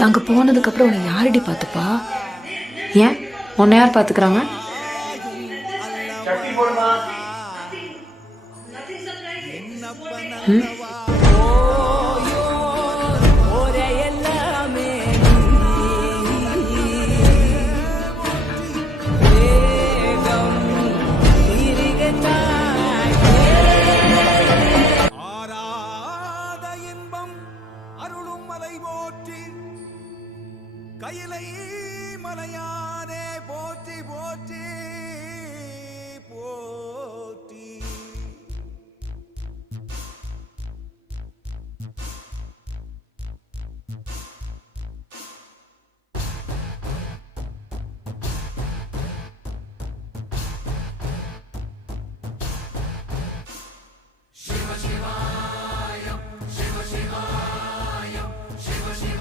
நாங்க போனதுக்கு அப்புறம் உன்னை யாரடி பார்த்துப்பா? ஏன் உன்னை யார் பாத்துக்கிறாங்க? ம்? ஆராத இன்பம் அருளும் மலை போற்றி கையிலை மலையானே போற்றி போற்றி.